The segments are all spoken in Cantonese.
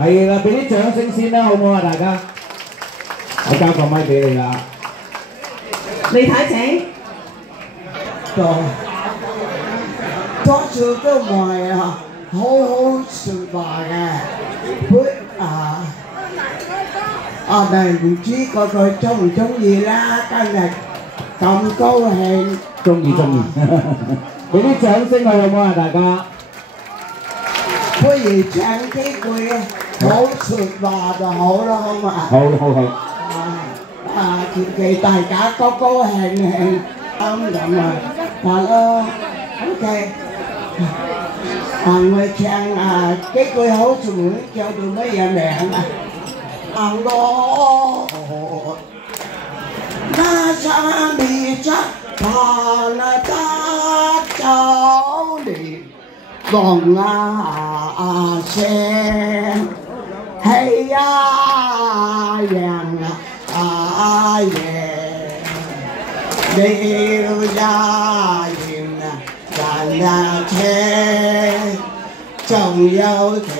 係啦，俾啲掌聲先啦，好唔好啊？大家，我交個咪俾你啦。李太請。多數都唔係啊，好好説話嘅，咪唔知嗰個中唔中意啦，今日咁高興。中意，俾啲掌聲佢好唔好啊？大家。不如唱幾句好説話就好啦，好嘛？好。祈大家高高興興咁啊，係咯 ，OK。我唱幾句好説話叫做乜嘢名啊？我那啥咪咋把那大道理講聲，嘿呀人耶，了呀人車，仲有停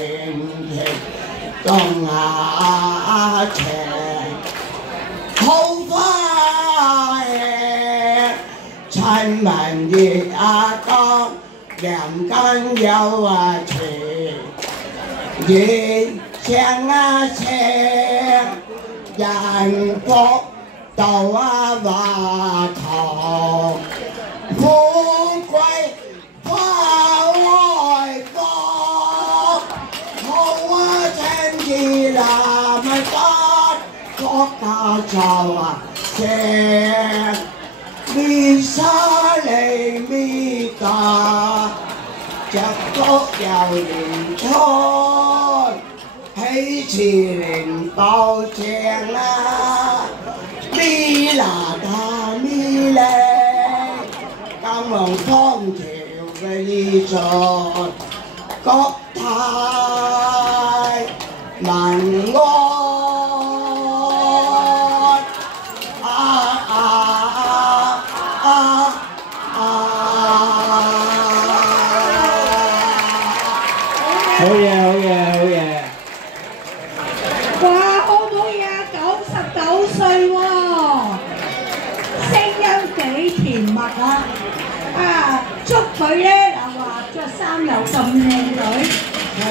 當車，好快親民熱當人間有情，熱聲人國到話頭，富貴花外國，好政治那麼多國家就咪沙利咪達，隻國有年初。起次零爆正啦，咪啦他咪咧，金黃方條嘅衣着，國泰民安。好嘢。哇，好唔好嘢啊！99歲喎，聲音幾甜蜜啊！祝佢咧話着衫又咁靚女，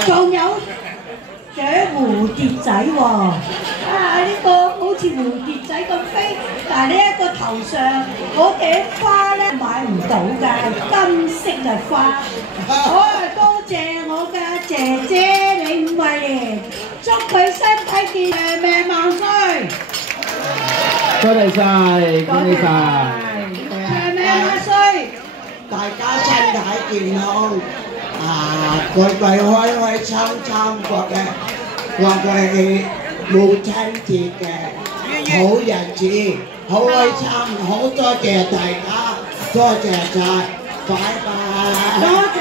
仲有長蝴蝶仔喎！呢個好似蝴蝶仔咁飛，但係呢一個頭上嗰頂花咧買唔到㗎，金色嘅花。多謝我嘅姐姐李五惠蓮，祝佢身體健康命萬歲。多謝晒，恭喜晒。長命萬歲。大家身體健康，攰開心過嘅，我哋母親節嘅好日子，好開心，好多謝大家，多謝晒，拜拜。多謝。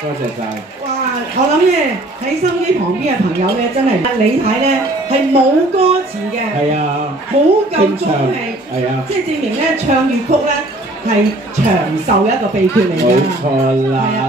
多謝晒。哇！我諗咧喺收機旁邊嘅朋友咧，真係李太咧係冇歌詞嘅，係啊，好夠中氣，係啊，即係證明咧唱粵曲咧係長壽嘅一個秘訣嚟㗎。冇錯啦。係啊。